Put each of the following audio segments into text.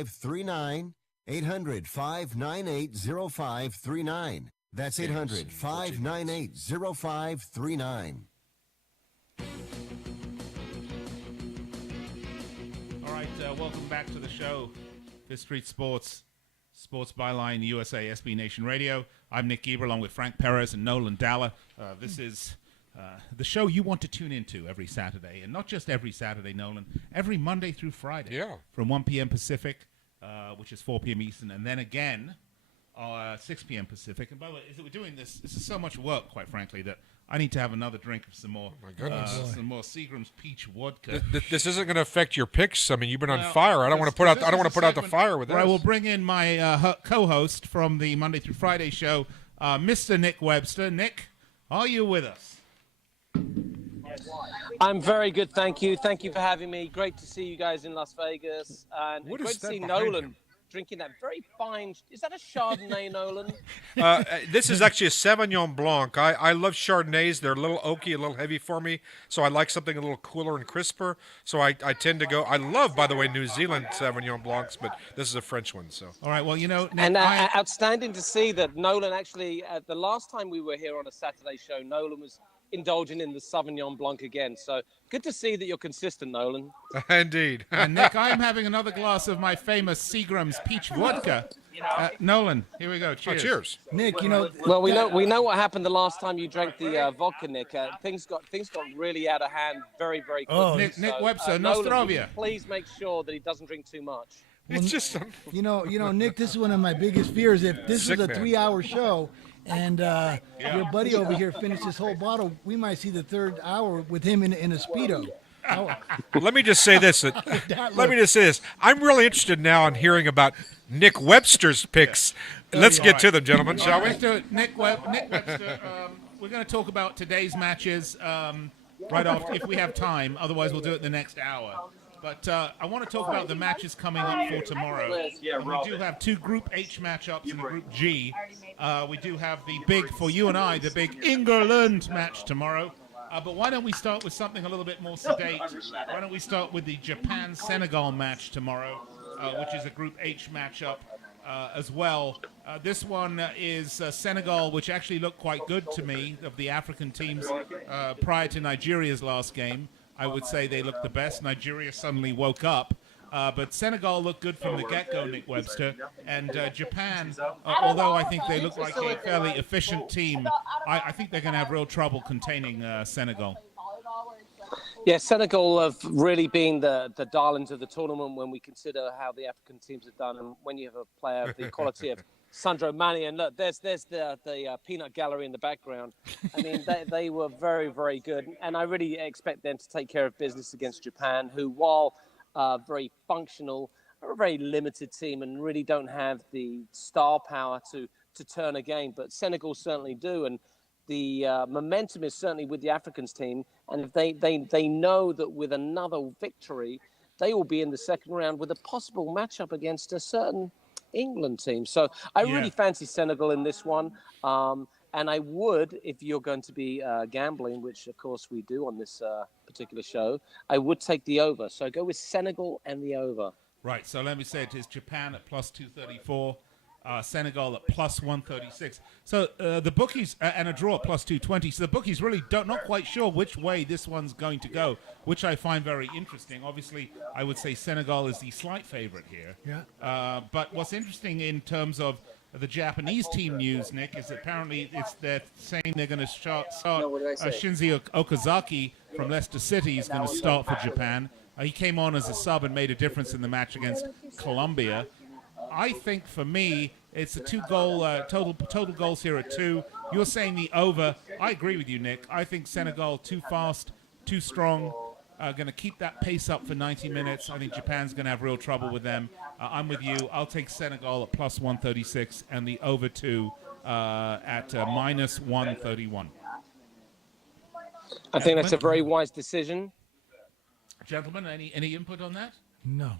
800-598-0539. 800-598-0539. That's 800-598-0539. All right, welcome back to the show. Fifth Street Sports Byline USA SB Nation Radio. I'm Nick Geber along with Frank Perez and Nolan Dalla. This is the show you want to tune into every Saturday, and not just every Saturday, Nolan, every Monday through Friday. Yeah. From 1 p.m. Pacific, which is 4 p.m. Eastern, and then again 6 p.m. Pacific. And by the way, we're doing this is so much work, quite frankly, that I need to have another drink of some more, some more Seagram's peach vodka. This isn't going to affect your picks. I mean, you've been on fire. I don't want to put out the fire with this. I will bring in my co-host from the Monday through Friday show, Mr. Nick Webster. Nick, are you with us? I'm very good, thank you. Thank you for having me. Great to see you guys in Las Vegas, and great to see Nolan drinking that very fine. Is that a Chardonnay, Nolan? This is actually a Sauvignon Blanc. I love Chardonnays. They're a little oaky, a little heavy for me, so I like something a little cooler and crisper. So I tend to go. I love, by the way, New Zealand Sauvignon Blancs, but this is a French one. So all right, well, you know, Nick, and outstanding to see that Nolan actually. The last time we were here on a Saturday show, Nolan was indulging in the Sauvignon Blanc again. So good to see that you're consistent, Nolan. Indeed. And Nick, I'm having another glass of my famous Seagram's peach vodka. Nolan, here we go. Cheers. Cheers. Nick, you know. Well, we know what happened the last time you drank the vodka, Nick. Things got really out of hand very, very quickly. Oh, Nick Webster, Nolan, Nostrovia. Please make sure that he doesn't drink too much. It's just You know, Nick, this is one of my biggest fears. If this was a 3-hour show and your buddy over here finished his whole bottle, we might see the third hour with him in a Speedo. Let me just say this. I'm really interested now in hearing about Nick Webster's picks. Let's get to them, gentlemen, shall we? Nick Webster, we're going to talk about today's matches right off if we have time. Otherwise, we'll do it the next hour. But I want to talk about the matches coming up for tomorrow. We do have two Group H matchups and Group G. We do have the big, for you and I, the big England match tomorrow. But why don't we start with something a little bit more sedate? Why don't we start with the Japan-Senegal match tomorrow, which is a Group H matchup as well. This one is Senegal, which actually looked quite good to me of the African teams prior to Nigeria's last game. I would say they looked the best. Nigeria suddenly woke up. But Senegal looked good from the get-go, Nick Webster. And Japan, although I think they look like a fairly efficient team, I think they're going to have real trouble containing Senegal. Yeah, Senegal have really been the darlings of the tournament when we consider how the African teams have done. And when you have a player of the quality of Sandro Mane, and look, there's the peanut gallery in the background. I mean, they were very, very good. And I really expect them to take care of business against Japan, who, while very functional, are a very limited team and really don't have the star power to turn a game. But Senegal certainly do. And the momentum is certainly with the Africans team. And if they know that with another victory, they will be in the second round with a possible matchup against a certain England team. So I really fancy Senegal in this one. And I would, if you're going to be gambling, which of course we do on this particular show, I would take the over. So I go with Senegal and the over. Right. So let me say it is Japan at plus 234, Senegal at plus 136. So the bookies, and a draw at plus 220. So the bookies really not quite sure which way this one's going to go, which I find very interesting. Obviously, I would say Senegal is the slight favorite here. Yeah. But what's interesting in terms of the Japanese team news, Nick, is apparently they're saying they're going to start Shinji Okazaki from Leicester City is going to start for Japan. He came on as a sub and made a difference in the match against Colombia. I think for me, it's a two-goal total goals here at 2. You're saying the over. I agree with you, Nick. I think Senegal too fast, too strong. Going to keep that pace up for 90 minutes. I think Japan's going to have real trouble with them. I'm with you. I'll take Senegal at plus 136 and the over 2 at minus 131. I think that's a very wise decision. Gentlemen, any input on that? No,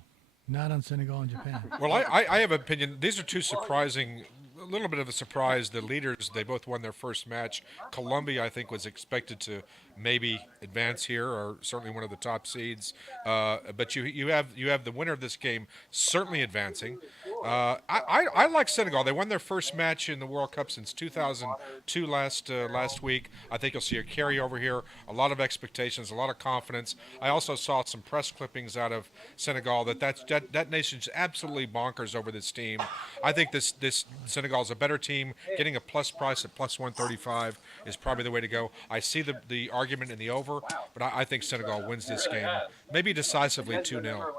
not on Senegal and Japan. Well, I have an opinion. These are two surprising, little bit of a surprise. The leaders, they both won their first match. Colombia, I think, was expected to maybe advance here, or certainly one of the top seeds. But you have the winner of this game certainly advancing. I like Senegal. They won their first match in the World Cup since 2002 last week. I think you'll see a carryover here. A lot of expectations, a lot of confidence. I also saw some press clippings out of Senegal that nation's absolutely bonkers over this team. I think this Senegal is a better team. Getting a plus price at plus 135 is probably the way to go. I see the argument in the over, but I think Senegal wins this game, maybe decisively 2-0.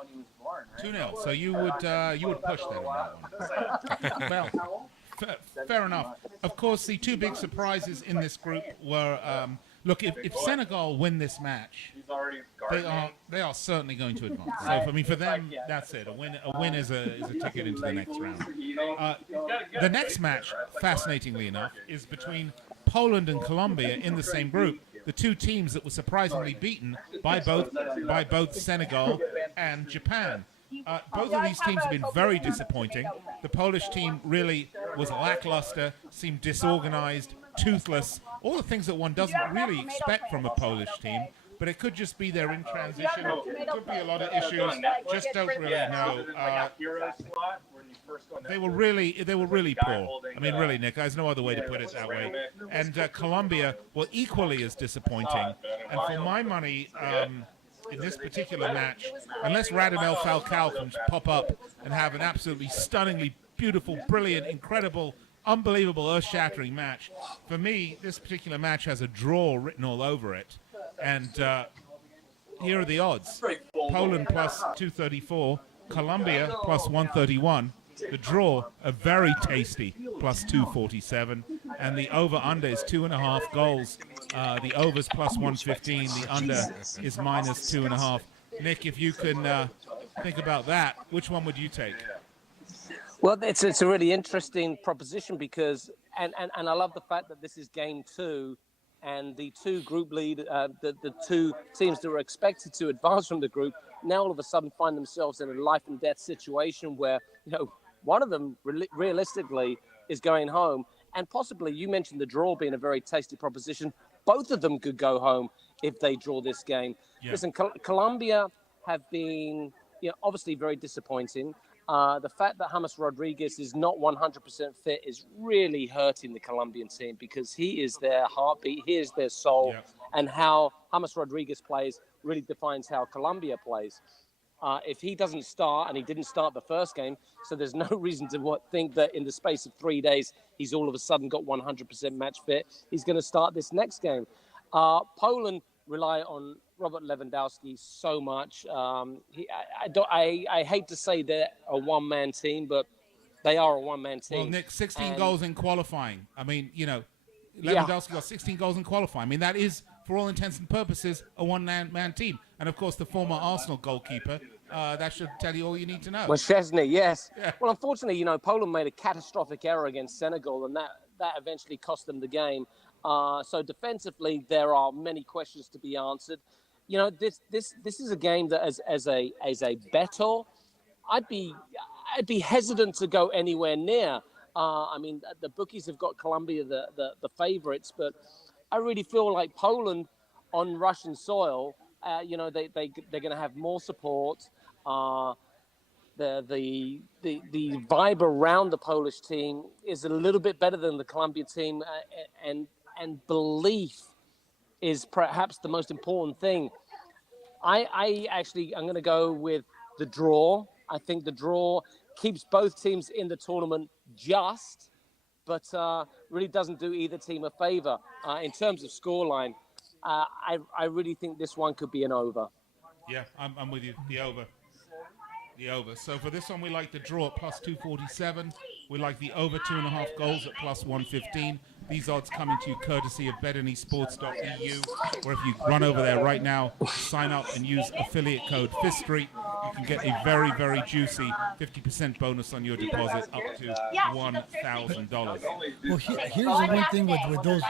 2-0. So you would push that on that one. Well, fair enough. Of course, the two big surprises in this group were look, if Senegal win this match, they are certainly going to advance. So I mean, for them, that's it. A win is a ticket into the next round. The next match, fascinatingly enough, is between Poland and Colombia in the same group. The two teams that were surprisingly beaten by both Senegal and Japan. Both of these teams have been very disappointing. The Polish team really was lackluster, seemed disorganized, toothless, all the things that one doesn't really expect from a Polish team. But it could just be they're in transition. It could be a lot of issues. Just don't really know. They were really poor. I mean, really, Nick. There's no other way to put it that way. And Colombia were equally as disappointing. And for my money, in this particular match, unless Radamel Falcao can pop up and have an absolutely stunningly beautiful, brilliant, incredible, unbelievable, earth-shattering match, for me, this particular match has a draw written all over it. And here are the odds. Poland plus 234, Colombia plus 131. The draw, a very tasty plus 247. And the over-under is 2.5 goals. The over's plus 115. The under is minus 2.5. Nick, if you can think about that, which one would you take? Well, it's a really interesting proposition because, and I love the fact that this is game two, and the two group lead, the two teams that were expected to advance from the group, now all of a sudden find themselves in a life and death situation where, one of them realistically is going home. And possibly, you mentioned the draw being a very tasty proposition. Both of them could go home if they draw this game. Yeah. Listen, Colombia have been, obviously very disappointing. The fact that James Rodriguez is not 100% fit is really hurting the Colombian team because he is their heartbeat, he is their soul, and how James Rodriguez plays really defines how Colombia plays. If he doesn't start, and he didn't start the first game, so there's no reason to think that in the space of 3 days, he's all of a sudden got 100% match fit. He's going to start this next game. Poland rely on Robert Lewandowski so much. I hate to say they're a one-man team, but they are a one-man team. Well, Nick, 16 goals in qualifying. I mean, Lewandowski got 16 goals in qualifying. I mean, that is, for all intents and purposes, a one-man team. And, of course, the former Arsenal goalkeeper, that should tell you all you need to know. Well, Szczesny, yes. Yeah. Well, unfortunately, Poland made a catastrophic error against Senegal, and that eventually cost them the game. So defensively, there are many questions to be answered. This is a game that as a bettor, I'd be hesitant to go anywhere near. I mean, the bookies have got Colombia the favorites, but I really feel like Poland on Russian soil, they're going to have more support. The vibe around the Polish team is a little bit better than the Colombian team, and belief is perhaps the most important thing. I'm going to go with the draw. I think the draw keeps both teams in the tournament but really doesn't do either team a favor. In terms of scoreline, I really think this one could be an over. Yeah, I'm with you. The over. So for this one, we like the draw at plus 247. We like the over 2.5 goals at plus 115. These odds coming to you courtesy of BetAnySports.eu, where if you run over there right now, sign up and use affiliate code FISTREET, you can get a very, very juicy 50% bonus on your deposit up to $1,000. Well, here's the one thing with those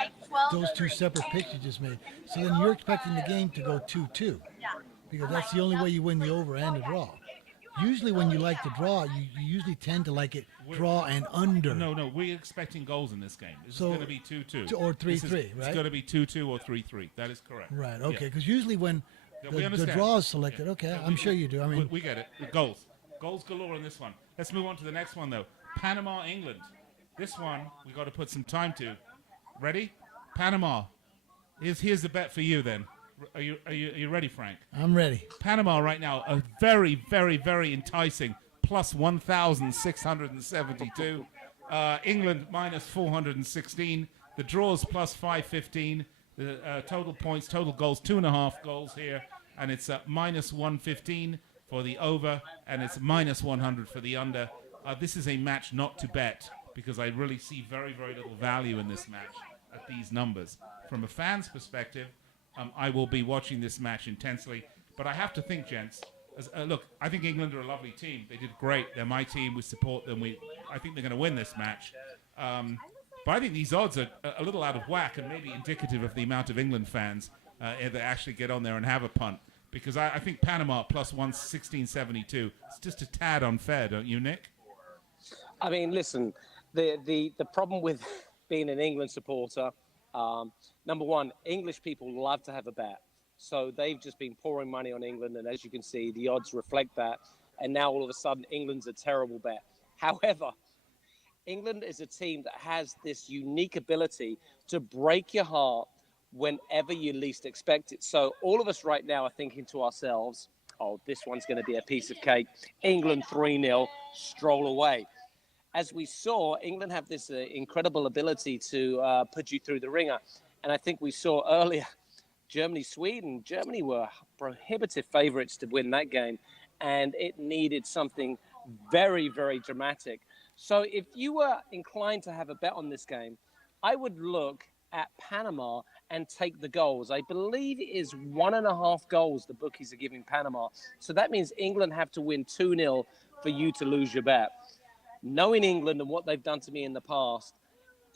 two separate picks you just made. So then you're expecting the game to go 2-2, because that's the only way you win the over and the draw. usually when you like to draw, you usually tend to like it draw and under. No, we're expecting goals in this game. This is going to be 2-2. Or 3-3, right? It's going to be 2-2 or 3-3. That is correct. Right, okay, because usually when we the draw is selected, okay, I'm sure you do. I mean, we get it. Goals. Goals galore in this one. Let's move on to the next one, though. Panama, England. This one, we got to put some time to. Ready? Panama. Here's the bet for you, then. Are you ready, Frank? I'm ready. Panama right now, a very, very, very enticing plus 1,672. England minus 416. The draws plus 515. The total points, total goals, 2.5 goals here. And it's minus 115 for the over, and it's minus 100 for the under. This is a match not to bet because I really see very, very little value in this match at these numbers. From a fan's perspective, I will be watching this match intensely. But I have to think, gents, look, I think England are a lovely team. They did great. They're my team. We support them. I think they're going to win this match. But I think these odds are a little out of whack and maybe indicative of the amount of England fans that actually get on there and have a punt. Because I think Panama plus 116.72 is just a tad unfair, don't you, Nick? I mean, listen, the problem with being an England supporter, number one, English people love to have a bet. So they've just been pouring money on England, and as you can see, the odds reflect that. And now all of a sudden, England's a terrible bet. However, England is a team that has this unique ability to break your heart whenever you least expect it. So all of us right now are thinking to ourselves, oh, this one's going to be a piece of cake. England 3-0, stroll away. As we saw, England have this incredible ability to put you through the ringer. And I think we saw earlier, Germany-Sweden. Germany were prohibitive favorites to win that game. And it needed something very, very dramatic. So if you were inclined to have a bet on this game, I would look at Panama and take the goals. I believe it is 1.5 goals the bookies are giving Panama. So that means England have to win 2-0 for you to lose your bet. Knowing England and what they've done to me in the past,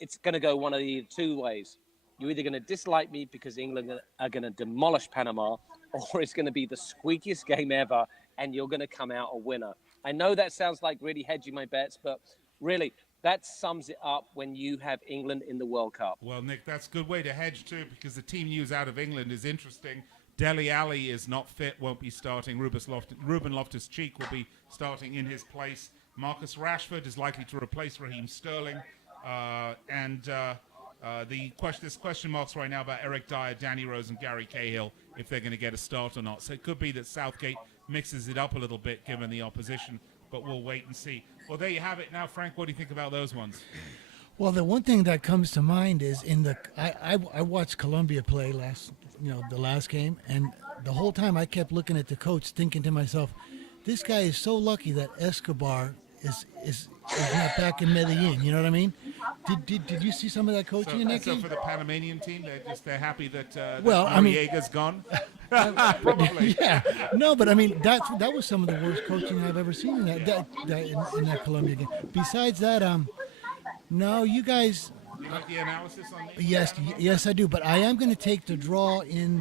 it's going to go one of the two ways. You're either going to dislike me because England are going to demolish Panama, or it's going to be the squeakiest game ever and you're going to come out a winner. I know that sounds like really hedging my bets, but really, that sums it up when you have England in the World Cup. Well, Nick, that's a good way to hedge too, because the team news out of England is interesting. Dele Alli is not fit, won't be starting. Ruben Loftus-Cheek will be starting in his place. Marcus Rashford is likely to replace Raheem Sterling. There's question marks right now about Eric Dyer, Danny Rose, and Gary Cahill, if they're going to get a start or not. So it could be that Southgate mixes it up a little bit given the opposition, but we'll wait and see. Well, there you have it. Now, Frank, what do you think about those ones? Well, the one thing that comes to mind is I watched Colombia play the last game, and the whole time I kept looking at the coach, thinking to myself, this guy is so lucky that Escobar is not back in Medellin. You know what I mean? Did you see some of that coaching in that game? So for the Panamanian team, they're happy that well, I mean, Noriega's gone. Probably. Yeah, no, but I mean that was some of the worst coaching I've ever seen in that Colombia game. Besides that, no, you guys. You like the analysis on these? Yes, I do. But I am going to take the draw in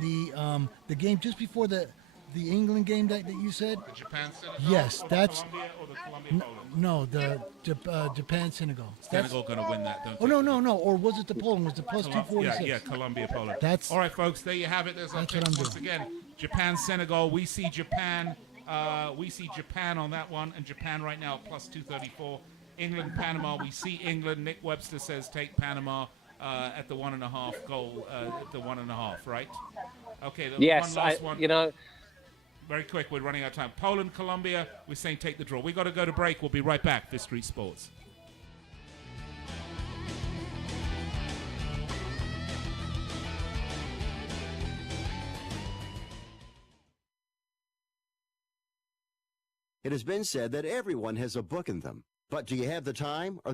the game just before the England game that you said. The Japan-Senegal? Yes, that's Colombia or the Colombia-Poland? No, the Japan-Senegal. Senegal going to win that, don't Oh, they? no. Or was it the Poland? Was it plus 246? Yeah, Colombia-Poland. That's all right, folks. There you have it. There's our that's what picks I'm once doing. again. Japan-Senegal. We see Japan. We see Japan on that one, and Japan right now at plus 234. England-Panama. We see England. Nick Webster says take Panama at the 1.5 goal. At the 1.5, right? Okay. Yes, one last one. you know. Very quick, we're running out of time. Poland, Colombia, we're saying take the draw. We've got to go to break. We'll be right back. Fifth Street Sports. It has been said that everyone has a book in them. But do you have the time or the